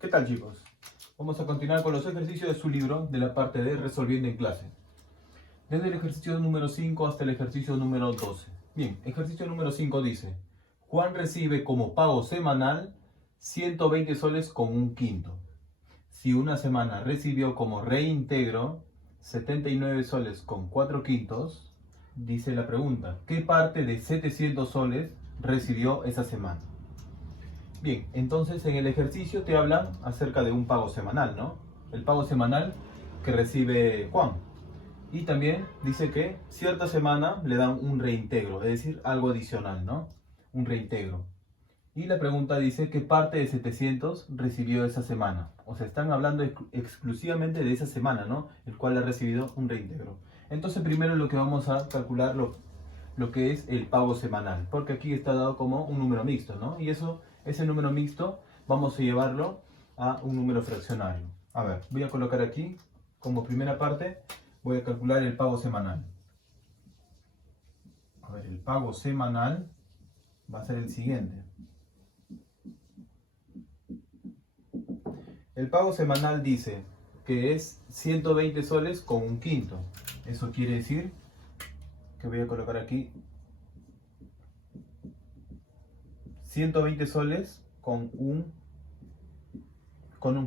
¿Qué tal, chicos? Vamos a continuar con los ejercicios de su libro de la parte de resolviendo en clase. Desde el ejercicio número 5 hasta el ejercicio número 12. Bien, ejercicio número 5 dice: Juan recibe como pago semanal 120 soles con un quinto. Si una semana recibió como reintegro 79 soles con 4 quintos, dice la pregunta: ¿qué parte de 700 soles recibió esa semana? Bien, entonces en el ejercicio te hablan acerca de un pago semanal, ¿no? El pago semanal que recibe Juan. Y también dice que cierta semana le dan un reintegro, es decir, algo adicional, ¿no? Un reintegro. Y la pregunta dice qué parte de 700 recibió esa semana. O sea, están hablando exclusivamente de esa semana, ¿no? El cual ha recibido un reintegro. Entonces primero lo que vamos a calcular lo que es el pago semanal, porque aquí está dado como un número mixto, ¿no? Y ese número mixto vamos a llevarlo a un número fraccionario. A ver, voy a colocar aquí como primera parte, voy a calcular el pago semanal. A ver, el pago semanal va a ser el siguiente. El pago semanal dice que es 120 soles con un quinto. Eso quiere decir que voy a colocar aquí 120 soles con un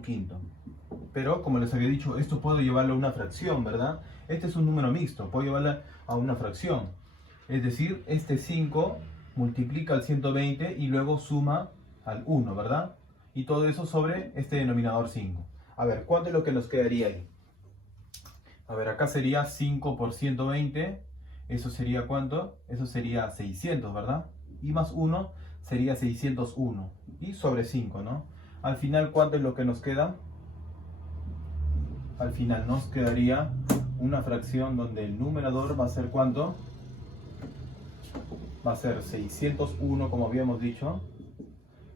quinto. Pero como les había dicho, esto puedo llevarlo a una fracción, ¿verdad? Este es un número mixto, puedo llevarlo a una fracción. Es decir, este 5 multiplica al 120 y luego suma al 1, ¿verdad? Y todo eso sobre este denominador 5. A ver, ¿cuánto es lo que nos quedaría ahí? A ver, acá sería 5 por 120. ¿Eso sería cuánto? Eso sería 600, ¿verdad? Y más 1 sería 601. Y sobre 5, ¿no? Al final, ¿cuánto es lo que nos queda? Al final nos quedaría una fracción donde el numerador va a ser ¿cuánto? Va a ser 601, como habíamos dicho.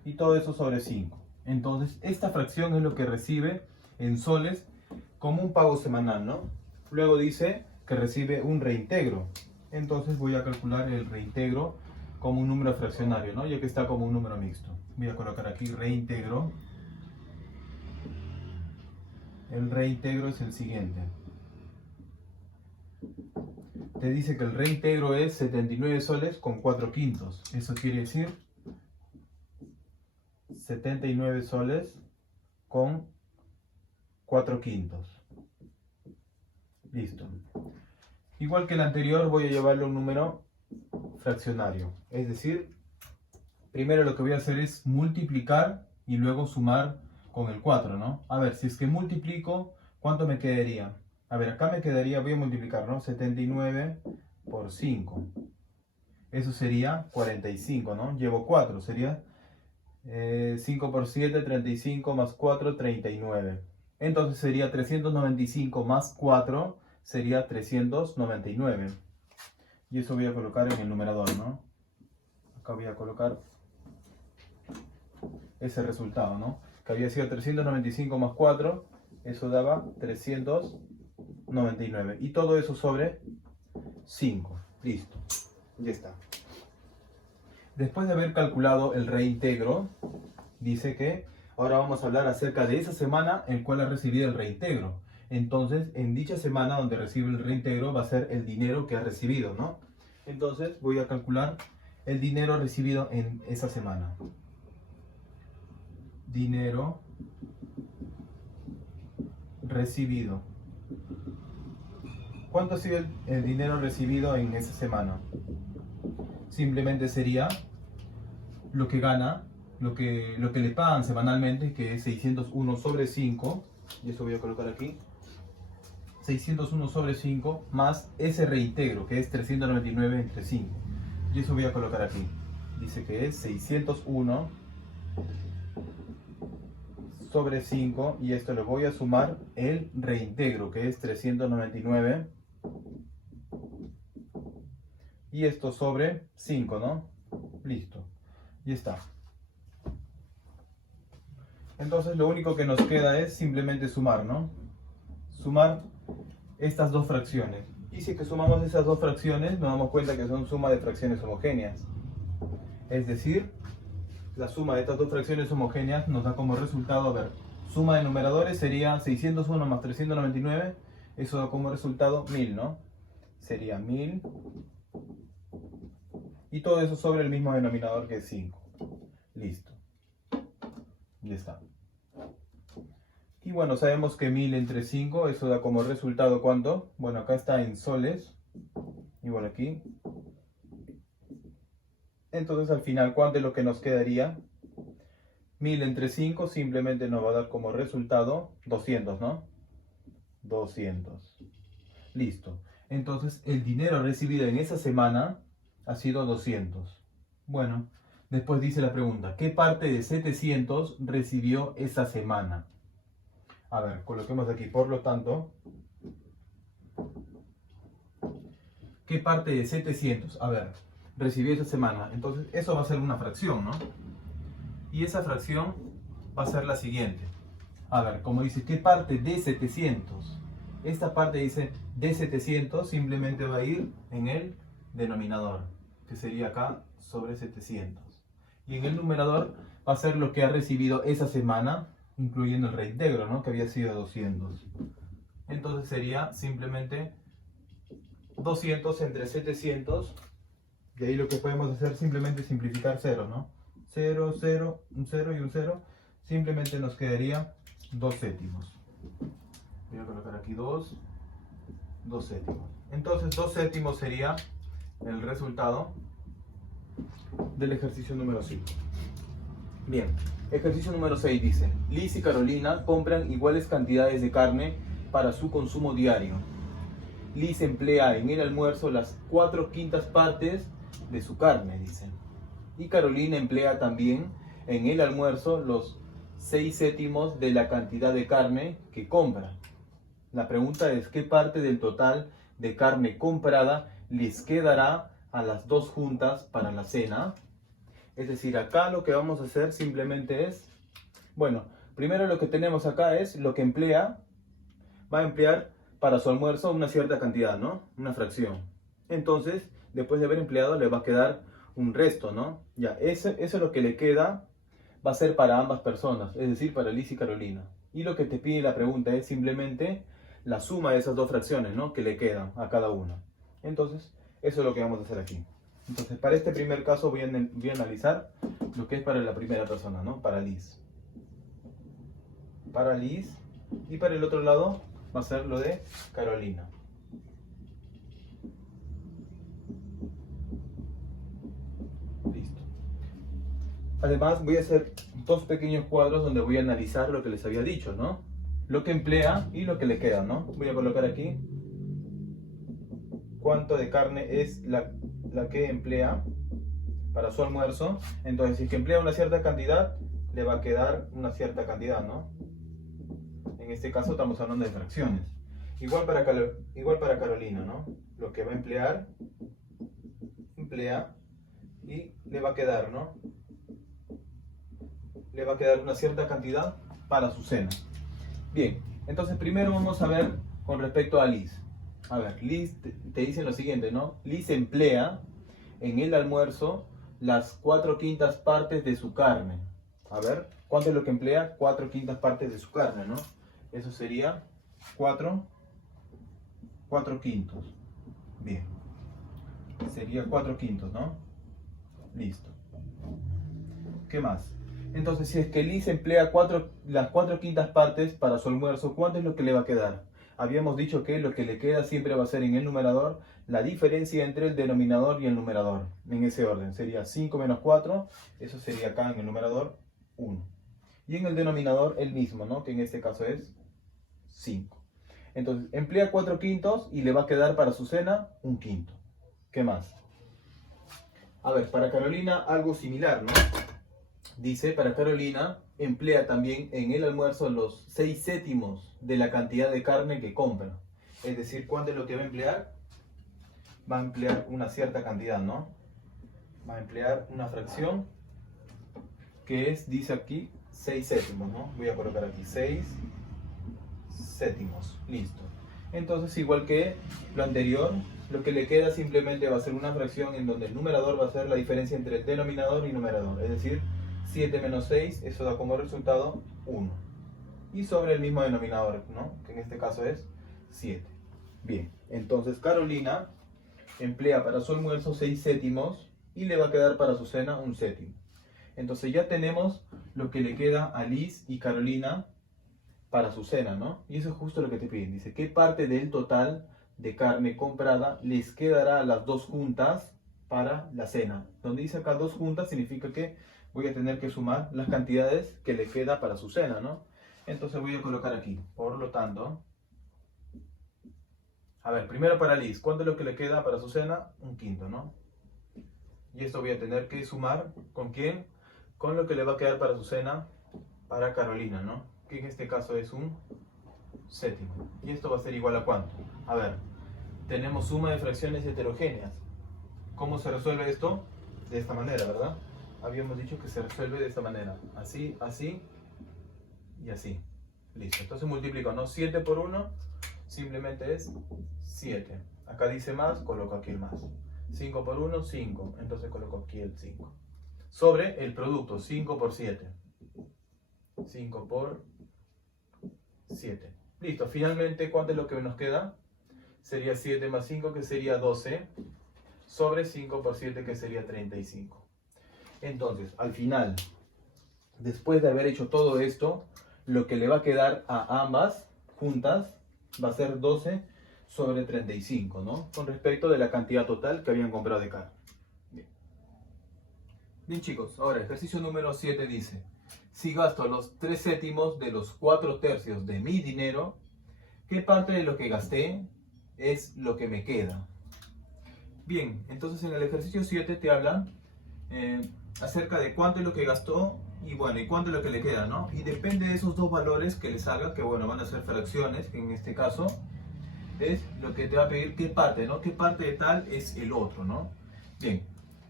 Y todo eso sobre 5. Entonces, esta fracción es lo que recibe en soles como un pago semanal, ¿no? Luego dice que recibe un reintegro. Entonces voy a calcular el reintegro como un número fraccionario, ¿no? Ya que está como un número mixto. Voy a colocar aquí reintegro. El reintegro es el siguiente. Te dice que el reintegro es 79 soles con 4 quintos. Eso quiere decir 79 soles con 4 quintos. Listo. Igual que el anterior, voy a llevarlo a un número fraccionario. Es decir, primero lo que voy a hacer es multiplicar y luego sumar con el 4, ¿no? A ver, si es que multiplico, ¿cuánto me quedaría? A ver, acá me quedaría, voy a multiplicar, ¿no? 79 por 5. Eso sería 45, ¿no? Llevo 4, sería 5 por 7, 35 más 4, 39. Entonces sería 395 más 4, sería 399. Y eso voy a colocar en el numerador, ¿no? Acá voy a colocar ese resultado, ¿no? Que había sido 395 más 4, eso daba 399. Y todo eso sobre 5. Listo. Ya está. Después de haber calculado el reintegro, dice que ahora vamos a hablar acerca de esa semana en cual ha recibido el reintegro. Entonces, en dicha semana donde recibe el reintegro va a ser el dinero que ha recibido, ¿no? Entonces, voy a calcular el dinero recibido en esa semana. Dinero recibido. ¿Cuánto ha sido el dinero recibido en esa semana? Simplemente sería lo que gana, lo que le pagan semanalmente, que es 601 sobre 5, y eso voy a colocar aquí, 601 sobre 5, más ese reintegro, que es 399 entre 5, y eso voy a colocar aquí. Dice que es 601 sobre 5, y esto le voy a sumar el reintegro, que es 399, y esto sobre 5, ¿no? Listo. Y está. Entonces lo único que nos queda es simplemente sumar, ¿no? Sumar estas dos fracciones. Y si que sumamos esas dos fracciones, nos damos cuenta que son suma de fracciones homogéneas. Es decir, la suma de estas dos fracciones homogéneas nos da como resultado, a ver, Suma de numeradores sería 601 más 399. Eso da como resultado 1000, ¿no? Sería 1000. Y todo eso sobre el mismo denominador que es 5. Listo. Ya está. Y bueno, sabemos que 1000 entre 5, eso da como resultado ¿cuánto? Bueno, acá está en soles. Igual aquí. Entonces al final, ¿cuánto es lo que nos quedaría? 1000 entre 5 simplemente nos va a dar como resultado 200, ¿no? 200. Listo. Entonces el dinero recibido en esa semana ha sido 200. Bueno, después dice la pregunta, ¿qué parte de 700 recibió esa semana? A ver, coloquemos aquí, por lo tanto, ¿qué parte de 700? A ver, recibió esa semana. Entonces eso va a ser una fracción, ¿no? Y esa fracción va a ser la siguiente. A ver, como dice, ¿qué parte de 700? Esta parte dice de 700, simplemente va a ir en el denominador, que sería acá sobre 700. Y en el numerador va a ser lo que ha recibido esa semana, incluyendo el reintegro, ¿no? Que había sido 200. Entonces sería simplemente 200 entre 700. Y ahí lo que podemos hacer simplemente es simplificar 0, ¿no? 0, 0, un 0 y un 0. Simplemente nos quedaría 2 séptimos. Voy a colocar aquí 2 séptimos. Entonces 2 séptimos sería el resultado del ejercicio número 5. Bien, ejercicio número 6 dice, Liz y Carolina compran iguales cantidades de carne para su consumo diario. Liz emplea en el almuerzo las 4/5 partes de su carne, dicen. Y Carolina emplea también en el almuerzo los 6 séptimos de la cantidad de carne que compra. La pregunta es, ¿qué parte del total de carne comprada les quedará a las dos juntas para la cena? Es decir, acá lo que vamos a hacer simplemente es, bueno, primero lo que tenemos acá es lo que emplea, va a emplear para su almuerzo una cierta cantidad, ¿no? Una fracción. Entonces, después de haber empleado, le va a quedar un resto, ¿no? Ya, eso es lo que le queda, va a ser para ambas personas, es decir, para Liz y Carolina. Y lo que te pide la pregunta es simplemente la suma de esas dos fracciones, ¿no? Que le quedan a cada una. Entonces, eso es lo que vamos a hacer aquí. Entonces, para este primer caso voy a analizar lo que es para la primera persona, ¿no? Para Liz. Para Liz. Y para el otro lado va a ser lo de Carolina. Listo. Además, voy a hacer dos pequeños cuadros donde voy a analizar lo que les había dicho, ¿no? Lo que emplea y lo que le queda, ¿no? Voy a colocar aquí cuánto de carne es la que emplea para su almuerzo. Entonces, si es que emplea una cierta cantidad, le va a quedar una cierta cantidad, ¿no? En este caso estamos hablando de fracciones. Igual para Carolina, ¿no? Lo que va a emplear, emplea y le va a quedar, ¿no? Le va a quedar una cierta cantidad para su cena. Bien, entonces primero vamos a ver con respecto a Liz. A ver, Liz te dice lo siguiente, ¿no? Liz emplea en el almuerzo las 4/5 partes de su carne. A ver, ¿cuánto es lo que emplea? 4/5 partes de su carne, ¿no? Eso sería 4/5. Bien. Sería 4/5, ¿no? Listo. ¿Qué más? Entonces, si es que Liz emplea las 4/5 partes para su almuerzo, ¿cuánto es lo que le va a quedar? Habíamos dicho que lo que le queda siempre va a ser en el numerador la diferencia entre el denominador y el numerador. En ese orden. Sería 5 menos 4. Eso sería acá en el numerador 1. Y en el denominador el mismo, ¿no? Que en este caso es 5. Entonces, emplea 4/5 y le va a quedar para su cena 1/5. ¿Qué más? A ver, para Carolina algo similar, ¿no? Dice, para Carolina, emplea también en el almuerzo los 6 séptimos de la cantidad de carne que compra. Es decir, ¿cuánto es lo que va a emplear? Va a emplear una cierta cantidad, ¿no? Va a emplear una fracción que es, dice aquí, 6 séptimos, ¿no? Voy a colocar aquí 6 séptimos. Listo. Entonces, igual que lo anterior, lo que le queda simplemente va a ser una fracción en donde el numerador va a ser la diferencia entre el denominador y numerador. Es decir, 7 menos 6, eso da como resultado 1. y sobre el mismo denominador, ¿no? Que en este caso es 7. Bien, entonces Carolina emplea para su almuerzo 6 cétimos y le va a quedar para su cena un cétimo. Entonces ya tenemos lo que le queda a Liz y Carolina para su cena, ¿no? Y eso es justo lo que te piden. Dice, ¿qué parte del total de carne comprada les quedará a las dos juntas para la cena? Donde dice acá dos juntas significa que voy a tener que sumar las cantidades que le queda para su cena, ¿no? Entonces voy a colocar aquí. Por lo tanto, a ver, primero para Liz, ¿cuánto es lo que le queda para su cena? Un quinto, ¿no? Y esto voy a tener que sumar, ¿con quién? Con lo que le va a quedar para su cena para Carolina, ¿no? Que en este caso es un séptimo. Y esto va a ser igual a ¿cuánto? A ver, tenemos suma de fracciones heterogéneas. ¿Cómo se resuelve esto? De esta manera, ¿verdad? Habíamos dicho que se resuelve de esta manera. Así, así y así. Listo. Entonces multiplico, ¿no? 7 por 1 simplemente es 7. Acá dice más, coloco aquí el más. 5 por 1, 5. Entonces coloco aquí el 5. Sobre el producto, 5 por 7. 5 por 7. Listo. Finalmente, ¿cuánto es lo que nos queda? Sería 7 más 5, que sería 12. Sobre 5 por 7, que sería 35. Entonces, al final, después de haber hecho todo esto, lo que le va a quedar a ambas juntas va a ser 12 sobre 35, ¿no? Con respecto de la cantidad total que habían comprado de carne. Bien, chicos, ahora ejercicio número 7 dice, si gasto los 3 séptimos de los 4 tercios de mi dinero, ¿qué parte de lo que gasté es lo que me queda? Bien, entonces en el ejercicio 7 te habla acerca de cuánto es lo que gastó y bueno, y cuánto es lo que le queda, ¿no? Y depende de esos dos valores que le salga, que bueno, van a ser fracciones, que en este caso es lo que te va a pedir qué parte, ¿no? Qué parte de tal es el otro, ¿no? Bien,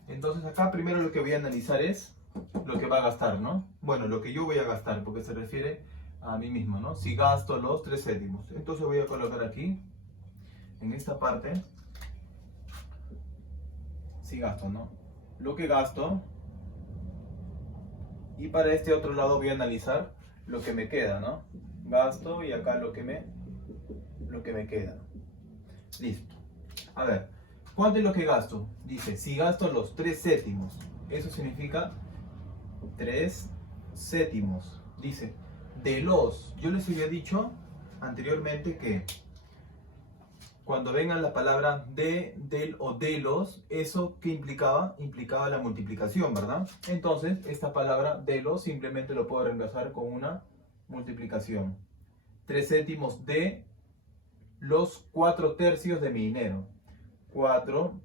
entonces acá primero lo que voy a analizar es lo que va a gastar, ¿no? Bueno, lo que yo voy a gastar, porque se refiere a mí mismo, ¿no? Si gasto los 3 cétimos, entonces voy a colocar aquí, en esta parte, si gasto, ¿no? Lo que gasto. Y para este otro lado voy a analizar lo que me queda, ¿no? Gasto y acá lo que me queda. Listo. A ver, ¿cuánto es lo que gasto? Dice, si gasto los 3 cétimos, eso significa 3 cétimos. Dice, de los, yo les había dicho anteriormente que cuando vengan la palabra de, del o de los, ¿eso qué implicaba? Implicaba la multiplicación, ¿verdad? Entonces, esta palabra de los simplemente lo puedo reemplazar con una multiplicación. 3 cétimos de los 4 tercios de mi dinero. 4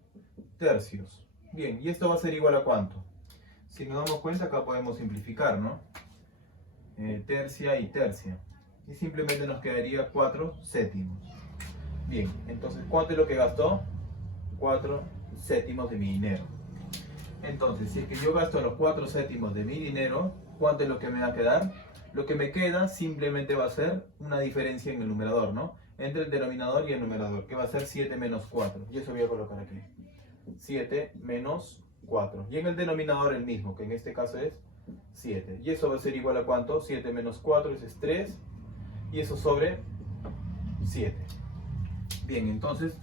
tercios. Bien, ¿y esto va a ser igual a cuánto? Si nos damos cuenta, acá podemos simplificar, ¿no? Tercia y tercia. Y simplemente nos quedaría 4 cétimos. Bien, entonces, ¿cuánto es lo que gastó? 4 cétimos de mi dinero. Entonces, si es que yo gasto los 4 cétimos de mi dinero, ¿cuánto es lo que me va a quedar? Lo que me queda simplemente va a ser una diferencia en el numerador, ¿no? Entre el denominador y el numerador, que va a ser 7 menos 4. Y eso voy a colocar aquí. 7 menos 4. Y en el denominador el mismo, que en este caso es 7. Y eso va a ser igual a ¿cuánto? 7 menos 4, eso es 3. Y eso sobre 7. Bien, entonces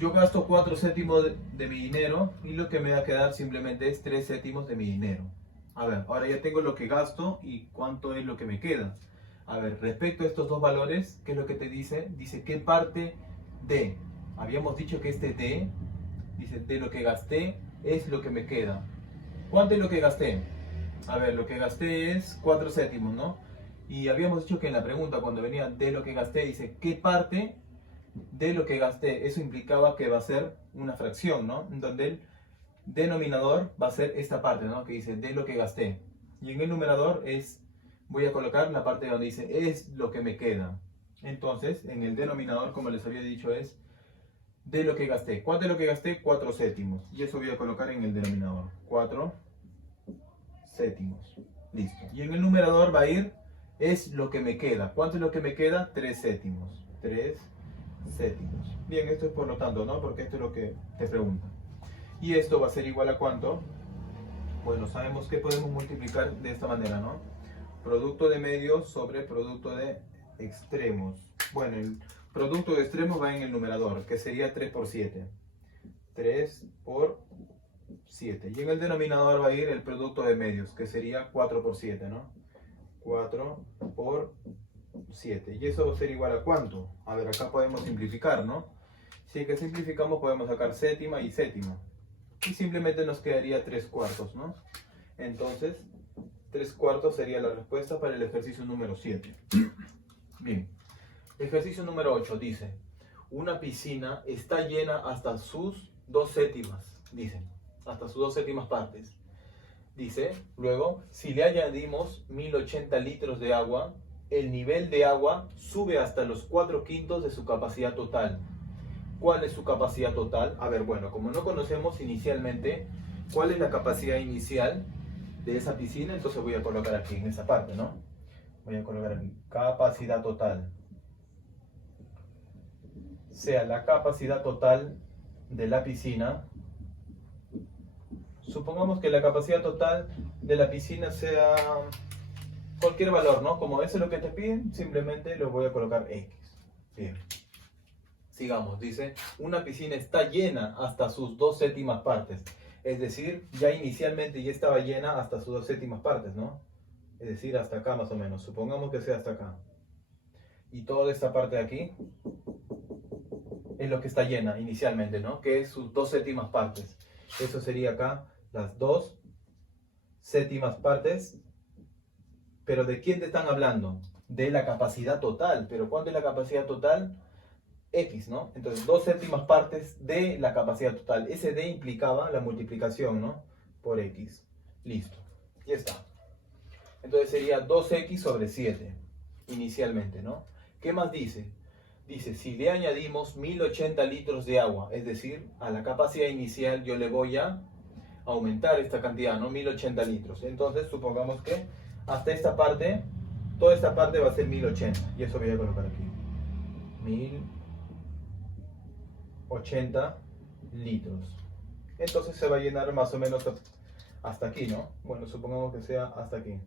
yo gasto 4 cétimos de mi dinero y lo que me va a quedar simplemente es 3 cétimos de mi dinero. A ver, ahora ya tengo lo que gasto y cuánto es lo que me queda. A ver, respecto a estos dos valores, ¿qué es lo que te dice? Dice, ¿qué parte de? Habíamos dicho que este de, dice, de lo que gasté es lo que me queda. ¿Cuánto es lo que gasté? A ver, lo que gasté es 4 cétimos, ¿no? Y habíamos dicho que en la pregunta, cuando venía de lo que gasté, dice, ¿qué parte de lo que gasté? Eso implicaba que va a ser una fracción, ¿no? En donde el denominador va a ser esta parte, ¿no? Que dice de lo que gasté. Y en el numerador voy a colocar la parte donde dice es lo que me queda. Entonces, en el denominador, como les había dicho, es de lo que gasté. ¿Cuánto es lo que gasté? 4 cétimos. Y eso voy a colocar en el denominador. 4 cétimos. Listo. Y en el numerador va a ir es lo que me queda. ¿Cuánto es lo que me queda? 3 cétimos. 3 cétimos. Bien, esto es por lo tanto, ¿no? Porque esto es lo que te preguntan. Y esto va a ser igual a ¿cuánto? Bueno, sabemos que podemos multiplicar de esta manera, ¿no? producto de medios sobre producto de extremos. Bueno, el producto de extremos va en el numerador, que sería 3 por 7. 3 por 7. Y en el denominador va a ir el producto de medios, que sería 4 por 7, ¿no? 4 por 7. ¿Y eso va a ser igual a cuánto? A ver, acá podemos simplificar, ¿no? Si es que simplificamos podemos sacar séptima y séptima. Y simplemente nos quedaría 3 cuartos, ¿no? Entonces, 3 cuartos sería la respuesta para el ejercicio número 7. Bien. Ejercicio número 8 dice, una piscina está llena hasta sus 2 séptimas, dicen, hasta sus 2 séptimas partes. Dice, luego, si le añadimos 1080 litros de agua, el nivel de agua sube hasta los 4/5 de su capacidad total. ¿Cuál es su capacidad total? A ver, bueno, como no conocemos inicialmente cuál es la capacidad inicial de esa piscina, entonces voy a colocar aquí en esa parte, ¿no? Voy a colocar aquí, capacidad total. Sea la capacidad total de la piscina. Supongamos que la capacidad total de la piscina sea cualquier valor, ¿no? Como eso es lo que te piden, simplemente lo voy a colocar X. Bien. Sigamos, dice, una piscina está llena hasta sus 2 séptimas partes. Es decir, ya inicialmente ya estaba llena hasta sus 2 séptimas partes, ¿no? Es decir, hasta acá más o menos. Supongamos que sea hasta acá. Y toda esta parte de aquí es lo que está llena inicialmente, ¿no? Que es sus 2 séptimas partes. Eso sería acá las 2 séptimas partes. Pero ¿de quién te están hablando? De la capacidad total. ¿Pero cuánto es la capacidad total? X, ¿no? Entonces, 2 séptimas partes de la capacidad total. Ese D implicaba la multiplicación, ¿no? Por X. Listo. Ya está. Entonces sería 2X sobre 7, inicialmente, ¿no? ¿Qué más dice? Dice, si le añadimos 1080 litros de agua, es decir, a la capacidad inicial yo le voy a aumentar esta cantidad, ¿no? 1080 litros. Entonces, supongamos que hasta esta parte, toda esta parte va a ser 1080. Y eso voy a colocar aquí. 1080 litros. Entonces se va a llenar más o menos hasta aquí, ¿no? Bueno, supongamos que sea hasta aquí.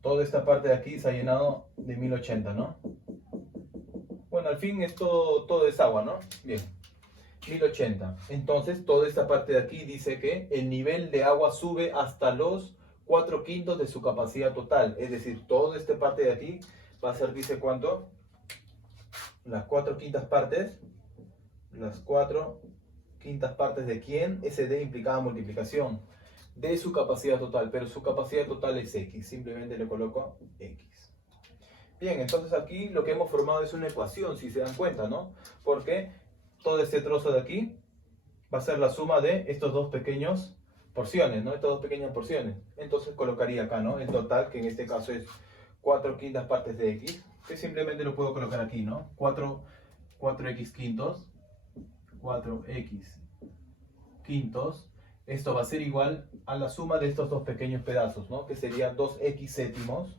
Toda esta parte de aquí se ha llenado de 1080, ¿no? Bueno, al fin es todo es agua, ¿no? Bien, 1080. Entonces, toda esta parte de aquí dice que el nivel de agua sube hasta los 4/5 de su capacidad total. Es decir, toda esta parte de aquí va a ser, dice, ¿cuánto? Las 4/5 partes. Las 4/5 partes de quién? Ese D implicaba multiplicación de su capacidad total, pero su capacidad total es X. Simplemente le coloco X. Bien, entonces aquí lo que hemos formado es una ecuación, si se dan cuenta, ¿no? Porque todo este trozo de aquí va a ser la suma de estos dos pequeños porciones, ¿no? Estas dos pequeñas porciones. Entonces colocaría acá, ¿no? El total, que en este caso es 4/5 partes de X, que simplemente lo puedo colocar aquí, ¿no? 4X quintos. 4X quintos. Esto va a ser igual a la suma de estos dos pequeños pedazos, ¿no? Que sería 2X séptimos.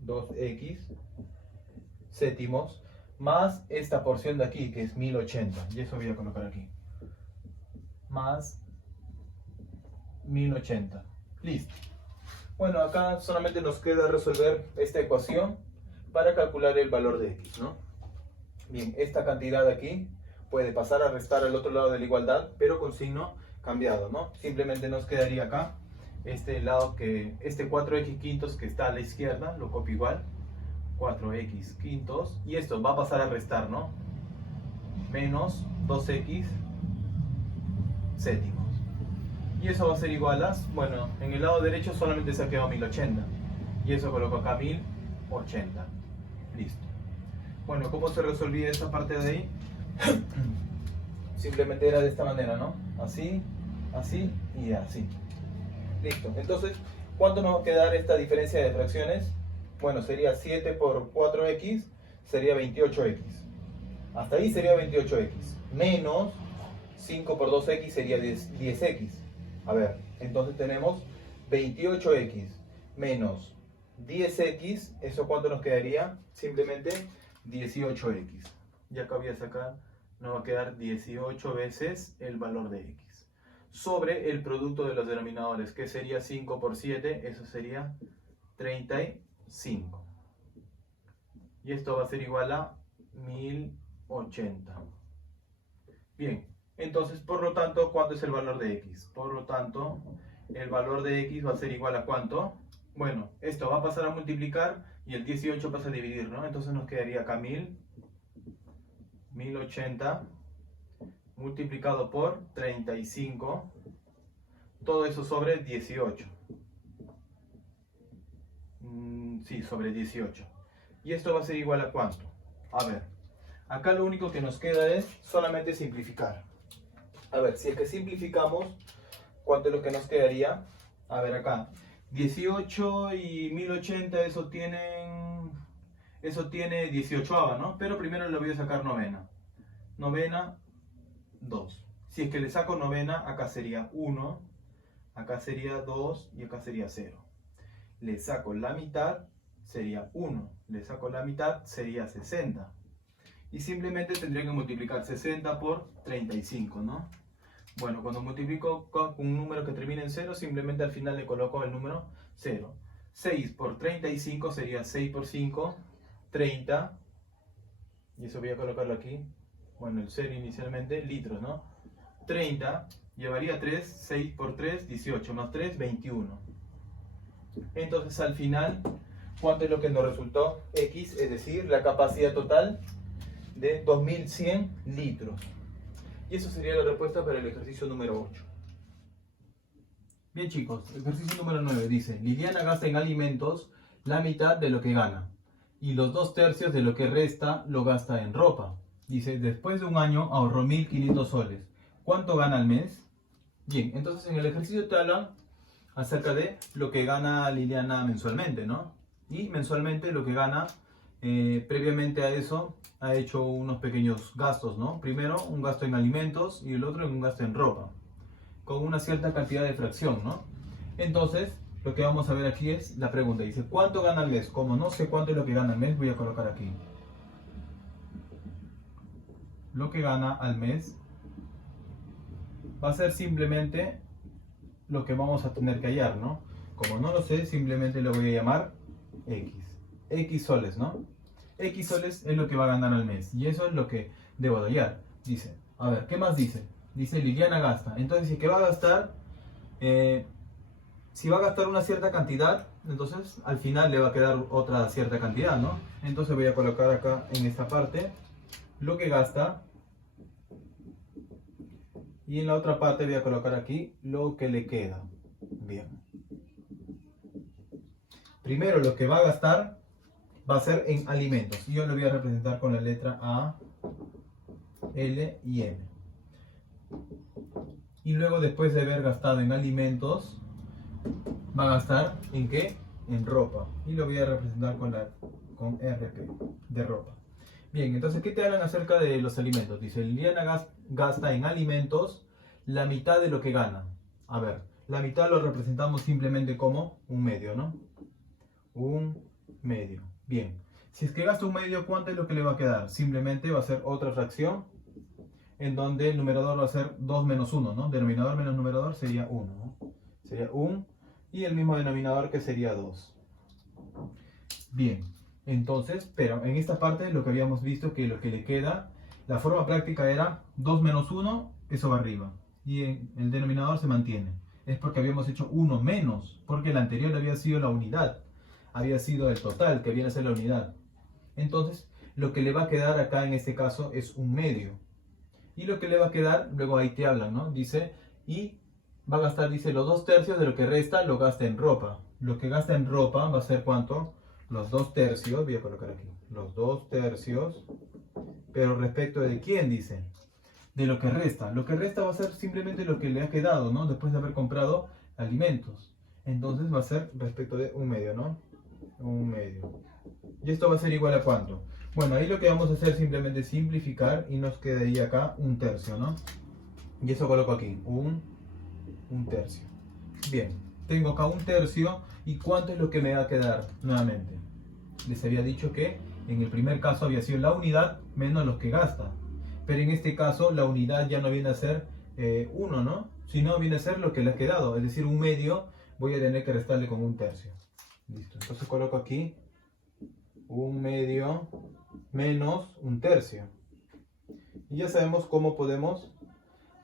2X séptimos más esta porción de aquí que es 1080, y eso voy a colocar aquí, más 1080. Listo. Bueno, acá solamente nos queda resolver esta ecuación para calcular el valor de X, ¿no? Bien, esta cantidad de aquí puede pasar a restar al otro lado de la igualdad, pero con signo cambiado, ¿no? Simplemente nos quedaría acá este lado, que este 4X quintos que está a la izquierda, lo copio igual, 4X quintos, y esto va a pasar a restar, ¿no? Menos 2X séptimos. Y eso va a ser igual a, bueno, en el lado derecho solamente se ha quedado 1080, y eso coloco acá 1080. Listo. Bueno, ¿cómo se resolvía esta parte de ahí? Simplemente era de esta manera, ¿no? Así, así y así. Listo. Entonces, ¿cuánto nos va a quedar esta diferencia de fracciones? Bueno, sería 7 por 4X, sería 28X. Hasta ahí sería 28X. Menos 5 por 2X sería 10X. A ver, entonces tenemos 28X menos 10X. ¿Eso cuánto nos quedaría? Simplemente 18X. Y acá voy a sacar, nos va a quedar 18 veces el valor de X. sobre el producto de los denominadores, que sería 5 por 7, eso sería 35. Y esto va a ser igual a 1080. Bien, entonces, por lo tanto, ¿cuánto es el valor de x? Por lo tanto, el valor de x va a ser igual a ¿cuánto? Bueno, esto va a pasar a multiplicar y el 18 pasa a dividir, ¿no? Entonces nos quedaría acá 1080 multiplicado por 35, todo eso sobre 18. Sí, sobre 18. Y esto va a ser igual a ¿cuánto? A ver, acá lo único que nos queda es solamente simplificar. A ver, si es que simplificamos, ¿cuánto es lo que nos quedaría? A ver acá, 18 y 1080, eso tiene 18ava, ¿no? Pero primero le voy a sacar novena. Novena, 2. Si es que le saco novena, acá sería 1, acá sería 2 y acá sería 0. Le saco la mitad, sería 1. Le saco la mitad, sería 60. Y simplemente tendría que multiplicar 60 por 35, ¿no? Bueno, cuando multiplico con un número que termine en 0, simplemente al final le coloco el número 0. 6 por 35 sería 6 por 5, 30. Y eso voy a colocarlo aquí. Bueno, el 0 inicialmente, litros, ¿no? 30, llevaría 3, 6 por 3, 18, más 3, 21. Entonces al final, ¿cuánto es lo que nos resultó? X, es decir, la capacidad total de 2100 litros. Y eso sería la respuesta para el ejercicio número 8. Bien chicos, ejercicio número 9 dice, Liliana gasta en alimentos la mitad de lo que gana y los 2/3 de lo que resta lo gasta en ropa. Dice, después de un año ahorró 1500 soles. ¿Cuánto gana al mes? Bien, entonces en el ejercicio te hablan acerca de lo que gana Liliana mensualmente, ¿no? Y mensualmente lo que gana, previamente a eso, ha hecho unos pequeños gastos, ¿no? Primero un gasto en alimentos y el otro en un gasto en ropa, con una cierta cantidad de fracción, ¿no? Entonces, lo que vamos a ver aquí es la pregunta. Dice, ¿cuánto gana al mes? Como no sé cuánto es lo que gana al mes, voy a colocar aquí lo que gana al mes. Va a ser simplemente lo que vamos a tener que hallar, ¿no? Como no lo sé, simplemente lo voy a llamar X. X soles, ¿no? X soles es lo que va a ganar al mes. Y eso es lo que debo de hallar. Dice, a ver, ¿qué más dice? Dice Liliana gasta. Entonces, si es que va a gastar, si va a gastar una cierta cantidad, entonces al final le va a quedar otra cierta cantidad, ¿no? Entonces voy a colocar acá en esta parte lo que gasta. Y en la otra parte voy a colocar aquí lo que le queda. Bien. Primero lo que va a gastar va a ser en alimentos. Y yo lo voy a representar con la letra A, L y M. Y luego después de haber gastado en alimentos, va a gastar ¿en qué? En ropa. Y lo voy a representar con RP, de ropa. Bien, entonces, ¿qué te hablan acerca de los alimentos? Dice, Liliana gasta en alimentos la mitad de lo que gana. A ver, la mitad lo representamos simplemente como un medio, ¿no? Un medio. Bien, si es que gasta un medio, ¿cuánto es lo que le va a quedar? Simplemente va a ser otra fracción en donde el numerador va a ser 2 menos 1, ¿no? Denominador menos numerador sería 1, ¿no? Sería 1 y el mismo denominador que sería 2. Bien. Entonces, pero en esta parte lo que habíamos visto que lo que le queda, la forma práctica era 2 menos 1, eso va arriba. Y el denominador se mantiene. Es porque habíamos hecho 1 menos, porque el anterior había sido la unidad. Había sido el total, que viene a ser la unidad. Entonces, lo que le va a quedar acá en este caso es un medio. Y lo que le va a quedar, luego ahí te hablan, ¿no? Dice, y va a gastar, dice, los 2/3 de lo que resta lo gasta en ropa. Lo que gasta en ropa va a ser ¿cuánto? Los 2/3, voy a colocar aquí, los 2/3, pero respecto de quién dice, de lo que resta. Lo que resta va a ser simplemente lo que le ha quedado, ¿no? Después de haber comprado alimentos. Entonces va a ser respecto de un medio, ¿no? Un medio. Y esto va a ser igual a ¿cuánto? Bueno, ahí lo que vamos a hacer es simplemente simplificar y nos quedaría acá 1/3, ¿no? Y eso coloco aquí, un tercio. Bien, tengo acá 1/3 y ¿cuánto es lo que me va a quedar nuevamente? Les había dicho que en el primer caso había sido la unidad menos los que gasta. Pero en este caso la unidad ya no viene a ser 1, ¿no? Si no, viene a ser lo que le ha quedado, es decir, un medio, voy a tener que restarle con un tercio. Listo, entonces coloco aquí un medio menos un tercio. Y ya sabemos cómo podemos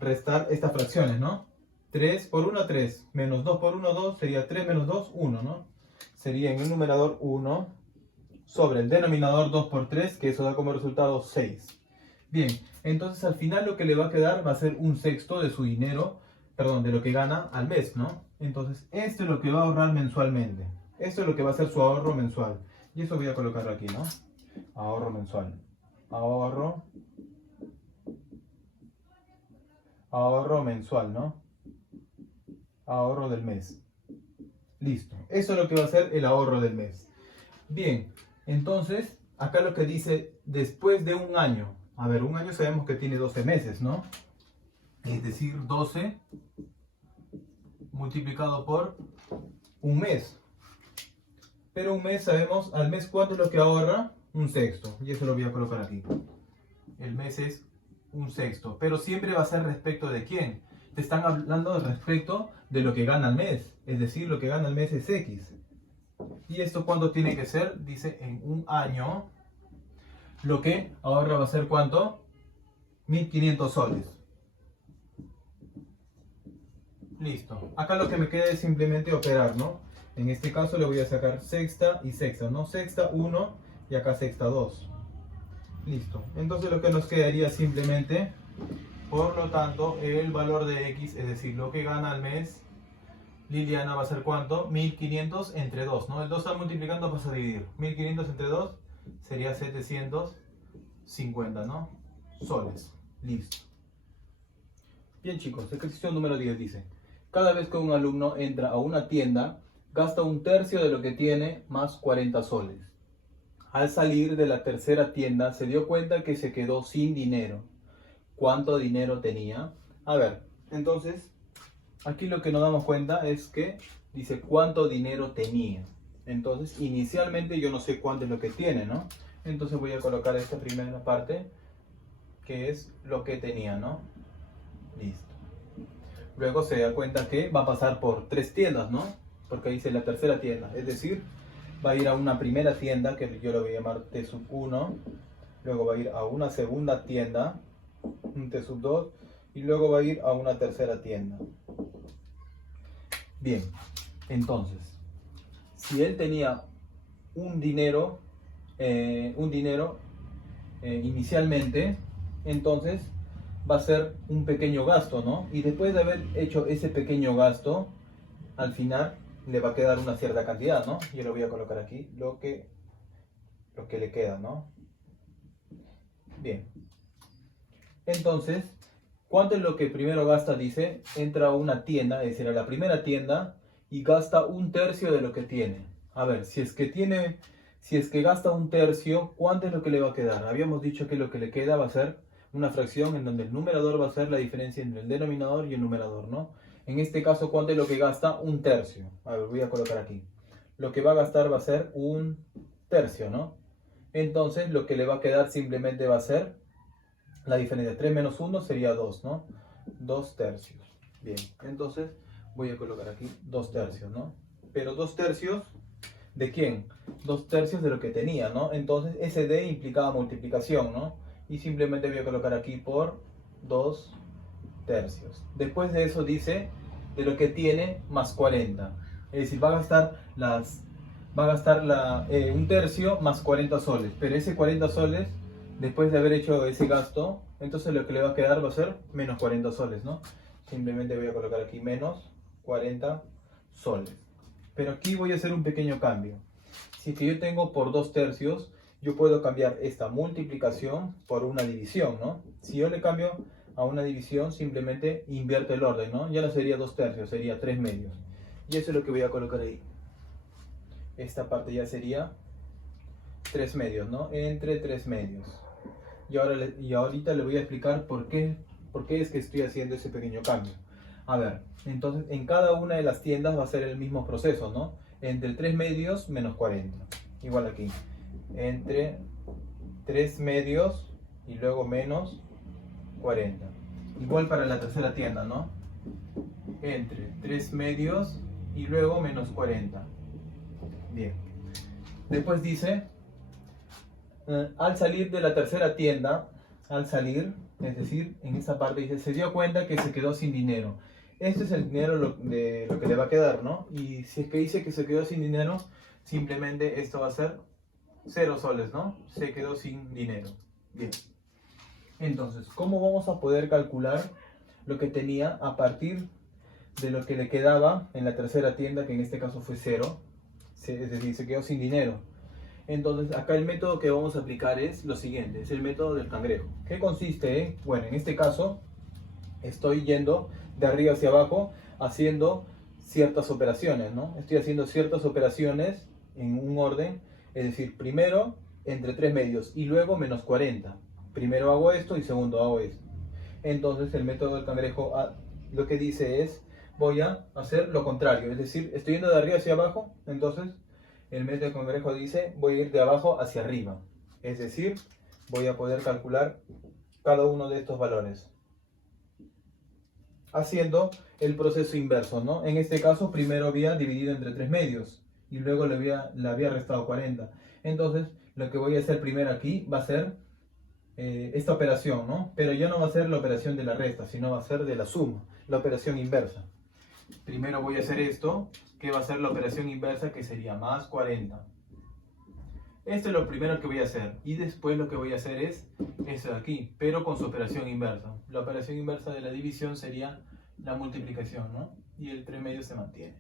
restar estas fracciones, ¿no? 3 por 1, 3, menos 2 por 1, 2, sería 3 menos 2, 1, ¿no? Sería en el numerador 1 sobre el denominador 2 por 3, que eso da como resultado 6. Bien, entonces al final lo que le va a quedar va a ser un sexto de su dinero, perdón, de lo que gana al mes, ¿no? Entonces esto es lo que va a ahorrar mensualmente. Esto es lo que va a ser su ahorro mensual. Y eso voy a colocarlo aquí, ¿no? Ahorro mensual. Ahorro mensual, ¿no? Ahorro del mes. Listo. Eso es lo que va a ser el ahorro del mes. Bien, entonces, acá lo que dice después de un año. A ver, un año sabemos que tiene 12 meses, ¿no? Es decir, 12 multiplicado por un mes. Pero un mes sabemos, al mes, ¿cuánto es lo que ahorra? Un sexto. Y eso lo voy a colocar aquí. El mes es un sexto. Pero siempre va a ser respecto de quién. Te están hablando respecto de lo que gana al mes. Es decir, lo que gana al mes es X. ¿Y esto cuánto tiene que ser? Dice en un año. Lo que ahorra va a ser ¿cuánto? 1500 soles. Listo. Acá lo que me queda es simplemente operar, ¿no? En este caso le voy a sacar sexta y sexta, ¿no? Sexta 1 y acá sexta 2. Listo. Entonces lo que nos quedaría simplemente, por lo tanto, el valor de X, es decir, lo que gana al mes, Liliana va a ser ¿cuánto? 1500 entre 2, ¿no? El 2 está multiplicando, pasa a dividir. 1500 entre 2 sería 750, ¿no? Soles. Listo. Bien chicos, ejercicio número 10 dice: cada vez que un alumno entra a una tienda, gasta un tercio de lo que tiene más 40 soles. Al salir de la tercera tienda, se dio cuenta que se quedó sin dinero. ¿Cuánto dinero tenía? A ver, entonces, aquí lo que nos damos cuenta es que dice cuánto dinero tenía. Entonces, inicialmente yo no sé cuánto es lo que tiene, ¿no? Entonces voy a colocar esta primera parte, que es lo que tenía, ¿no? Listo. Luego se da cuenta que va a pasar por 3 tiendas, ¿no? Porque dice la tercera tienda. Es decir, va a ir a una primera tienda, que yo lo voy a llamar T sub 1. Luego va a ir a una segunda tienda, un T sub 2. Y luego va a ir a una tercera tienda. Bien, entonces, si él tenía un dinero inicialmente, entonces va a ser un pequeño gasto, ¿no? Y después de haber hecho ese pequeño gasto, al final le va a quedar una cierta cantidad, ¿no? Yo lo voy a colocar aquí, lo que le queda, ¿no? Bien. Entonces, ¿cuánto es lo que primero gasta? Dice, entra a una tienda, es decir, a la primera tienda, y gasta un tercio de lo que tiene. A ver, si es que gasta un tercio, ¿cuánto es lo que le va a quedar? Habíamos dicho que lo que le queda va a ser una fracción en donde el numerador va a ser la diferencia entre el denominador y el numerador, ¿no? En este caso, ¿cuánto es lo que gasta? Un tercio. A ver, voy a colocar aquí. Lo que va a gastar va a ser un tercio, ¿no? Entonces, lo que le va a quedar simplemente va a ser la diferencia. 3 menos 1 sería 2, ¿no? 2 tercios. Bien, entonces voy a colocar aquí 2 tercios, ¿no? Pero 2 tercios, ¿de quién? 2 tercios de lo que tenía, ¿no? Entonces, ese D implicaba multiplicación, ¿no? Y simplemente voy a colocar aquí por 2 tercios. Después de eso dice de lo que tiene más 40. Es decir, va a gastar un tercio más 40 soles. Pero ese 40 soles, después de haber hecho ese gasto, entonces lo que le va a quedar va a ser menos 40 soles, ¿no? Simplemente voy a colocar aquí menos 40 soles. Pero aquí voy a hacer un pequeño cambio. Si es que yo tengo por 2 tercios, yo puedo cambiar esta multiplicación por una división, ¿no? Si yo le cambio a una división, simplemente invierto el orden, ¿no? Ya no sería 2 tercios, sería 3 medios. Y eso es lo que voy a colocar ahí. Esta parte ya sería 3 medios, ¿no? Entre 3 medios. Y ahorita le voy a explicar por qué es que estoy haciendo ese pequeño cambio. A ver, entonces en cada una de las tiendas va a ser el mismo proceso, ¿no? Entre 3 medios menos 40. Igual aquí. Entre 3 medios y luego menos 40. igual para la tercera tienda, ¿no? Entre 3 medios y luego menos 40. Bien. Después dice, al salir de la tercera tienda, al salir, es decir, en esta parte dice, se dio cuenta que se quedó sin dinero. Este es el dinero de lo que le va a quedar, ¿no? Y si es que dice que se quedó sin dinero, simplemente esto va a ser 0 soles, ¿no? Se quedó sin dinero. Bien. Entonces, ¿cómo vamos a poder calcular lo que tenía a partir de lo que le quedaba en la tercera tienda, que en este caso fue 0? Es decir, se quedó sin dinero. Entonces, acá el método que vamos a aplicar es lo siguiente, es el método del cangrejo. ¿Qué consiste en? Bueno, en este caso, estoy yendo de arriba hacia abajo haciendo ciertas operaciones, ¿no? Estoy haciendo ciertas operaciones en un orden, es decir, primero entre 3 medios y luego menos 40. Primero hago esto y segundo hago esto. Entonces, el método del cangrejo lo que dice es, voy a hacer lo contrario, es decir, estoy yendo de arriba hacia abajo, entonces el método del cangrejo dice, voy a ir de abajo hacia arriba, es decir, voy a poder calcular cada uno de estos valores haciendo el proceso inverso, ¿no? En este caso, primero había dividido entre 3 medios y luego le había restado 40. Entonces, lo que voy a hacer primero aquí va a ser esta operación, ¿no? Pero ya no va a ser la operación de la resta, sino va a ser de la suma, la operación inversa. Primero voy a hacer esto, que va a ser la operación inversa, que sería más 40. Esto es lo primero que voy a hacer. Y después lo que voy a hacer es esto de aquí, pero con su operación inversa. La operación inversa de la división sería la multiplicación, ¿no? Y el 3 medios se mantiene.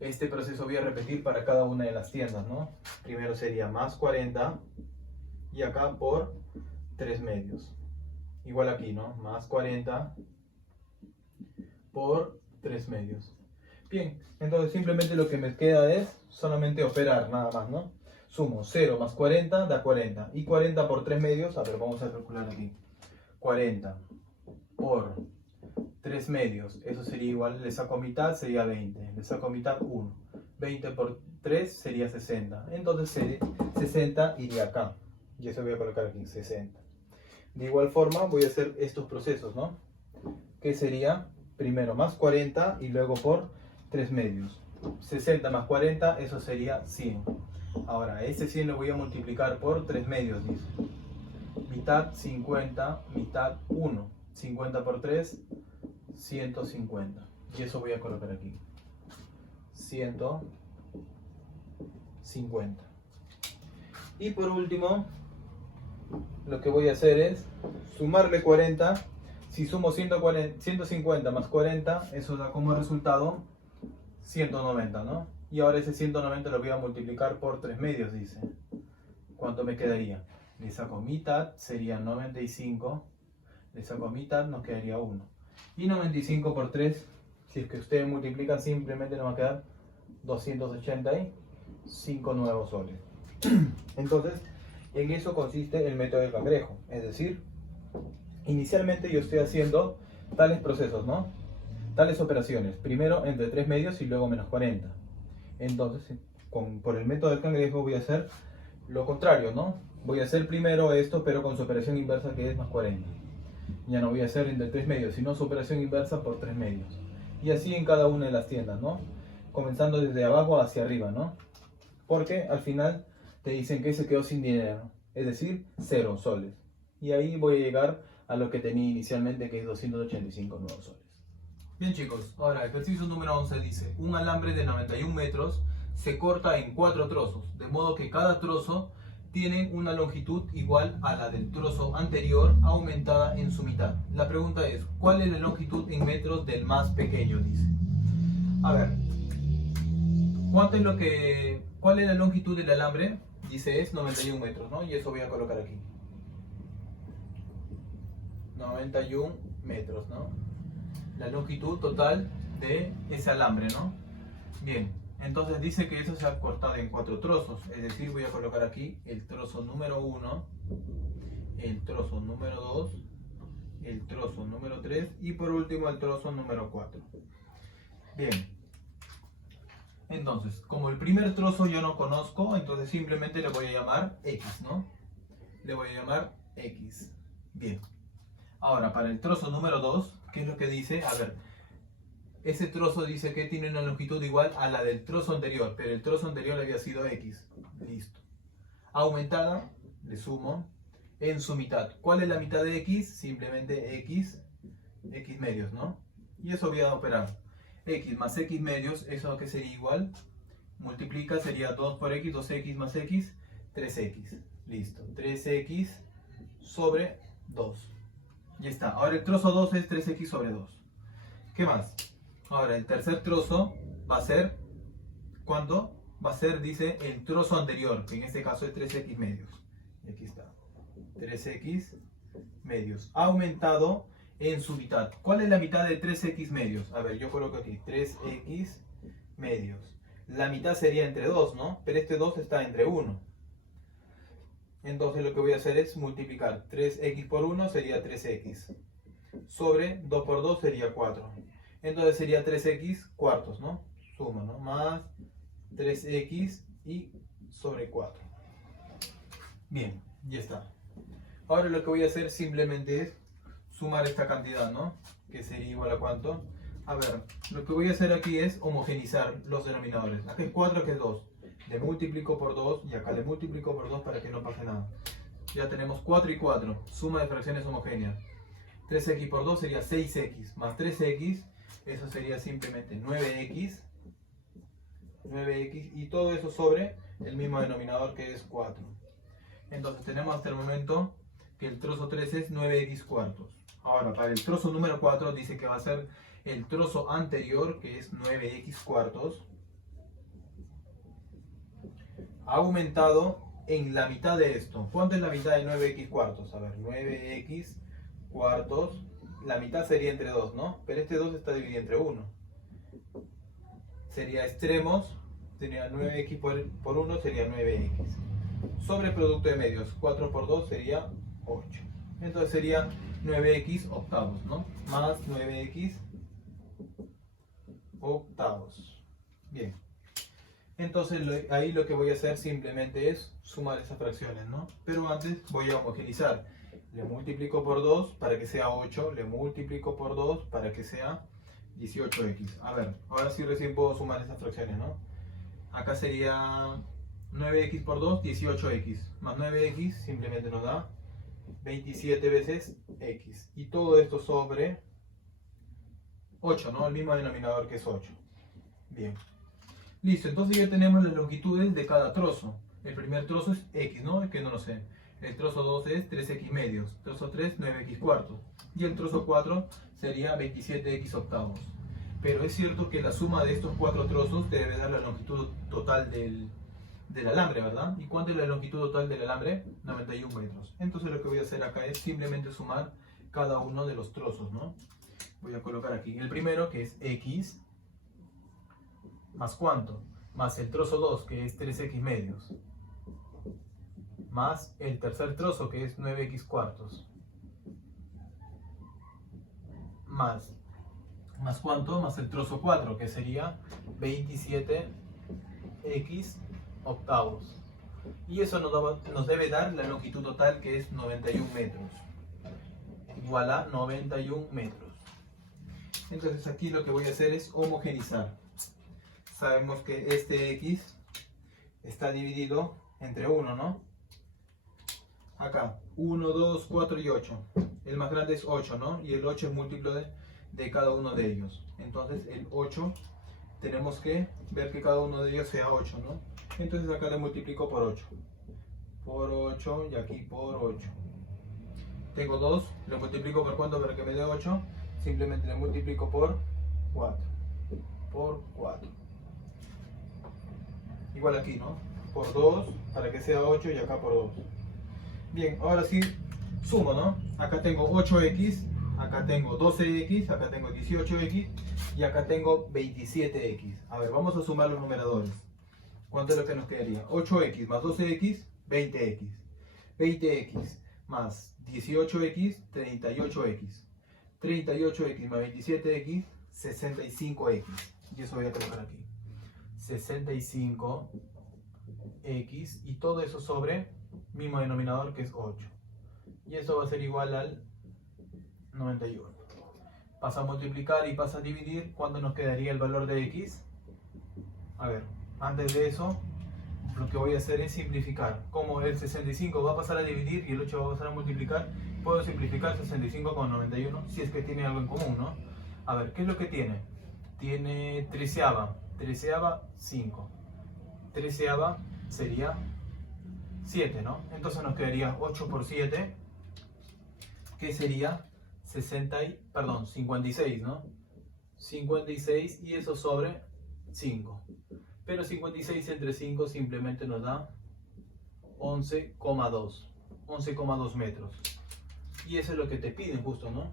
Este proceso voy a repetir para cada una de las tiendas, ¿no? Primero sería más 40 y acá por 3 medios. Igual aquí, ¿no? Más 40 por 3 medios. Bien, entonces simplemente lo que me queda es solamente operar, nada más, ¿no? Sumo 0 más 40 da 40. Y 40 por 3 medios, a ver, vamos a calcular aquí. 40 por 3 medios, eso sería igual, le saco mitad, sería 20. Le saco mitad, 1. 20 por 3 sería 60. Entonces 60 iría acá. Y eso voy a colocar aquí, 60. De igual forma voy a hacer estos procesos, ¿no? Que sería primero más 40 y luego por 3 medios. 60 más 40, eso sería 100. Ahora, ese 100 lo voy a multiplicar por 3 medios, dice. Mitad 50, mitad 1. 50 por 3, 150. Y eso voy a colocar aquí. 150. Y por último, lo que voy a hacer es sumarle 40. Si sumo 150 más 40, eso da como resultado 190, ¿no? Y ahora ese 190 lo voy a multiplicar por 3 medios, dice. ¿Cuánto me quedaría? Le saco mitad, sería 95. Le saco mitad, nos quedaría 1. Y 95 por 3, si es que ustedes multiplican, simplemente nos va a quedar 285 nuevos soles. Entonces, en eso consiste el método del cangrejo. Es decir, inicialmente yo estoy haciendo tales procesos, ¿no? Tales operaciones. Primero entre 3 medios y luego menos 40. Entonces, por el método del cangrejo voy a hacer lo contrario, ¿no? Voy a hacer primero esto, pero con su operación inversa, que es más 40. Ya no voy a hacer entre 3 medios, sino su operación inversa por 3 medios. Y así en cada una de las tiendas, ¿no? Comenzando desde abajo hacia arriba, ¿no? Porque al final te dicen que se quedó sin dinero, es decir, 0 soles. Y ahí voy a llegar a lo que tenía inicialmente, que es 285 nuevos soles. Bien, chicos, ahora ejercicio número 11 dice: un alambre de 91 metros se corta en 4 trozos, de modo que cada trozo tiene una longitud igual a la del trozo anterior, aumentada en su mitad. La pregunta es, ¿cuál es la longitud en metros del más pequeño? Dice. A ver, ¿cuál es la longitud del alambre? Dice es 91 metros, ¿no? Y eso voy a colocar aquí. 91 metros, ¿no? La longitud total de ese alambre, ¿no? Bien, entonces dice que eso se ha cortado en 4 trozos, es decir, voy a colocar aquí el trozo número 1, el trozo número 2, el trozo número 3 y por último el trozo número 4. Bien, entonces, como el primer trozo yo no conozco, entonces simplemente le voy a llamar X, ¿no? Le voy a llamar X. Bien. Ahora, para el trozo número 2, ¿qué es lo que dice? A ver, ese trozo dice que tiene una longitud igual a la del trozo anterior, pero el trozo anterior había sido X. Listo. Aumentada, le sumo, en su mitad. ¿Cuál es la mitad de X? Simplemente X medios, ¿no? Y eso voy a operar. X más X medios, ¿eso qué sería igual? Multiplica, sería 2 por X, 2X más X, 3X. Listo, 3X sobre 2. Ya está. Ahora el trozo 2 es 3X sobre 2. ¿Qué más? Ahora el tercer trozo va a ser, ¿cuánto? Va a ser, dice, el trozo anterior, que en este caso es 3X medios. Y aquí está. 3X medios. Aumentado en su mitad. ¿Cuál es la mitad de 3X medios? A ver, yo coloco aquí 3X medios. La mitad sería entre 2, ¿no? Pero este 2 está entre 1. Entonces lo que voy a hacer es multiplicar 3X por 1 sería 3X. Sobre 2 por 2 sería 4. Entonces sería 3X cuartos, ¿no? Suma, ¿no? Más 3X y sobre 4. Bien, ya está. Ahora lo que voy a hacer simplemente es sumar esta cantidad, ¿no? Que sería igual a ¿cuánto? A ver, lo que voy a hacer aquí es homogenizar los denominadores. Aquí es 4, aquí es 2. Le multiplico por 2 y acá le multiplico por 2 para que no pase nada. Ya tenemos 4 y 4. Suma de fracciones homogéneas. 3x por 2 sería 6x más 3x. Eso sería simplemente 9x. 9x y todo eso sobre el mismo denominador que es 4. Entonces tenemos hasta el momento que el trozo 3 es 9x cuartos. Ahora, para el trozo número 4 dice que va a ser el trozo anterior, que es 9x cuartos, aumentado en la mitad de esto. ¿Cuánto es la mitad de 9x cuartos? A ver, 9x cuartos, la mitad sería entre 2, ¿no? Pero este 2 está dividido entre 1. Sería extremos, sería 9x por 1, sería 9x. Sobre producto de medios, 4 por 2 sería 8. Entonces sería 9x octavos, ¿no? Más 9x octavos. Bien. Entonces ahí lo que voy a hacer simplemente es sumar esas fracciones, ¿no? Pero antes voy a homogenizar. Le multiplico por 2 para que sea 8. Le multiplico por 2 para que sea 18x. A ver, ahora sí recién puedo sumar esas fracciones, ¿no? Acá sería 9x por 2, 18x. Más 9x simplemente nos da 27 veces x. Y todo esto sobre 8, ¿no? El mismo denominador que es 8. Bien. Listo, entonces ya tenemos las longitudes de cada trozo. El primer trozo es x, ¿no? Es que no lo sé. El trozo 2 es 3x medios. Trozo 3, 9x cuartos. Y el trozo 4 sería 27x octavos. Pero es cierto que la suma de estos 4 trozos debe dar la longitud total del alambre, ¿verdad? ¿Y cuánto es la longitud total del alambre? 91 metros. Entonces lo que voy a hacer acá es simplemente sumar cada uno de los trozos, ¿no? Voy a colocar aquí el primero, que es x, más ¿cuánto? Más el trozo 2, que es 3x medios, más el tercer trozo, que es 9x cuartos, más ¿cuánto? Más el trozo 4, que sería 27x octavos. Y eso nos debe dar la longitud total, que es 91 metros. Igual a 91 metros. Entonces aquí lo que voy a hacer es homogenizar. Sabemos que este x está dividido entre 1, ¿no? Acá, 1, 2, 4 y 8. El más grande es 8, ¿no? Y el 8 es múltiplo de cada uno de ellos. Entonces el 8, tenemos que ver que cada uno de ellos sea 8, ¿no? Entonces acá le multiplico por 8. Por 8 y aquí por 8. Tengo 2, le multiplico por ¿cuánto para que me dé 8? Simplemente le multiplico por 4. Por 4. Igual aquí, ¿no? Por 2 para que sea 8 y acá por 2. Bien, ahora sí sumo, ¿no? Acá tengo 8x, acá tengo 12x, acá tengo 18x y acá tengo 27x. A ver, vamos a sumar los numeradores. ¿Cuánto es lo que nos quedaría? 8x más 12x, 20x. 20x más 18x, 38x. 38x más 27x, 65x. Y eso voy a colocar aquí. 65x y todo eso sobre mismo denominador, que es 8. Y eso va a ser igual al 91. Pasa a multiplicar y pasa a dividir. ¿Cuánto nos quedaría el valor de x? A ver, antes de eso, lo que voy a hacer es simplificar. Como el 65 va a pasar a dividir y el 8 va a pasar a multiplicar, puedo simplificar 65 con 91 si es que tiene algo en común, ¿no? A ver, ¿qué es lo que tiene? Tiene treceava, 5. Treceava sería 7, ¿no? Entonces nos quedaría 8 por 7, que sería 56, ¿no? 56 y eso sobre 5. Pero 56 entre 5 simplemente nos da 11,2 metros. Y eso es lo que te piden justo, ¿no?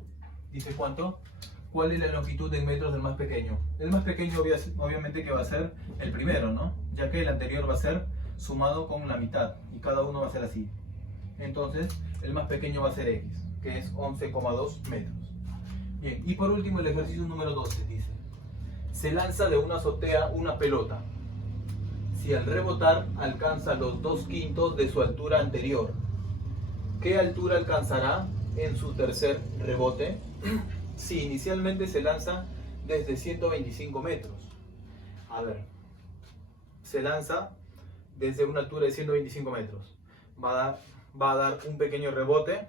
Dice cuánto. ¿Cuál es la longitud en metros del más pequeño? El más pequeño obviamente que va a ser el primero, ¿no? Ya que el anterior va a ser sumado con la mitad y cada uno va a ser así. Entonces el más pequeño va a ser x, que es 11,2 metros. Bien, y por último el ejercicio número 12 dice: se lanza de una azotea una pelota. Si al rebotar alcanza los 2/5 de su altura anterior, ¿qué altura alcanzará en su tercer rebote? Si inicialmente se lanza desde 125 metros. A ver, se lanza desde una altura de 125 metros. Va a dar un pequeño rebote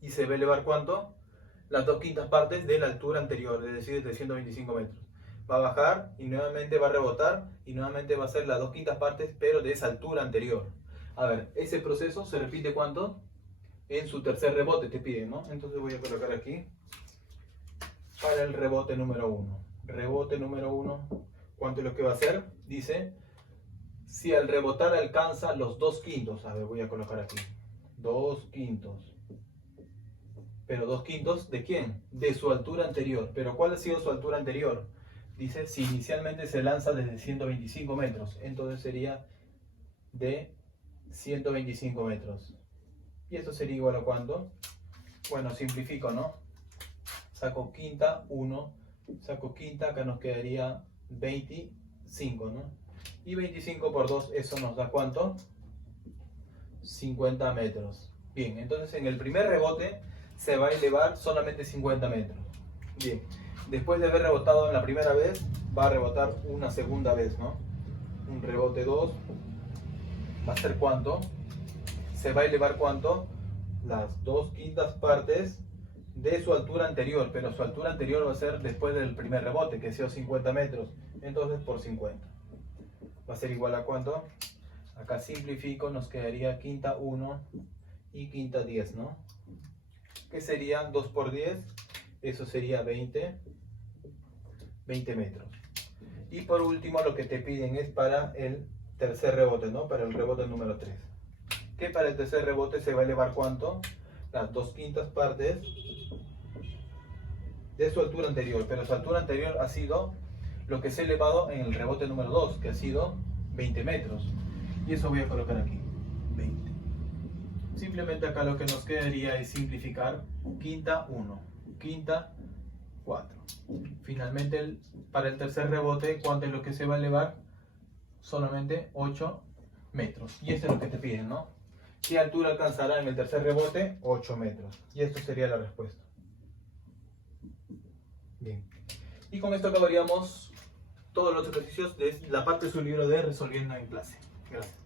y se va a elevar ¿cuánto? Las 2/5 partes de la altura anterior, es decir, de 125 metros. Va a bajar y nuevamente va a rebotar y nuevamente va a ser las 2/5 partes, pero de esa altura anterior. A ver, ese proceso se repite ¿cuánto? En su tercer rebote te piden, ¿no? Entonces voy a colocar aquí para el rebote número 1. Rebote número 1, ¿cuánto es lo que va a hacer? Dice, si al rebotar alcanza los 2/5, a ver, voy a colocar aquí, 2/5. Pero 2/5 ¿de quién? De su altura anterior. ¿Pero cuál ha sido su altura anterior? Dice, si inicialmente se lanza desde 125 metros, entonces sería de 125 metros. ¿Y esto sería igual a cuánto? Bueno, simplifico, ¿no? Saco quinta, 1. Saco quinta, acá nos quedaría 25, ¿no? Y 25 por 2, eso nos da ¿cuánto? 50 metros. Bien, entonces en el primer rebote se va a elevar solamente 50 metros. Bien, después de haber rebotado en la primera vez, va a rebotar una segunda vez, ¿no? Un rebote 2, ¿va a ser cuánto? Se va a elevar ¿cuánto? Las 2/5 partes de su altura anterior, pero su altura anterior va a ser después del primer rebote, que ha sido 50 metros, entonces por 50. Va a ser igual a ¿cuánto? Acá simplifico, nos quedaría quinta 1 y quinta 10, ¿no? Que sería 2 por 10, eso sería 20 metros. Y por último lo que te piden es para el tercer rebote, ¿no? Para el rebote número 3. Que para el tercer rebote se va a elevar ¿cuánto? Las 2/5 partes de su altura anterior, pero su altura anterior ha sido lo que se ha elevado en el rebote número 2, que ha sido 20 metros. Y eso voy a colocar aquí, 20. Simplemente acá lo que nos quedaría es simplificar quinta 1, quinta 4. Finalmente para el tercer rebote, ¿cuánto es lo que se va a elevar? Solamente 8 metros. Y eso es lo que te piden, ¿no? ¿Qué altura alcanzará en el tercer rebote? 8 metros. Y esto sería la respuesta. Bien. Y con esto acabaríamos todos los ejercicios de la parte de su libro de Resolviendo en Clase. Gracias.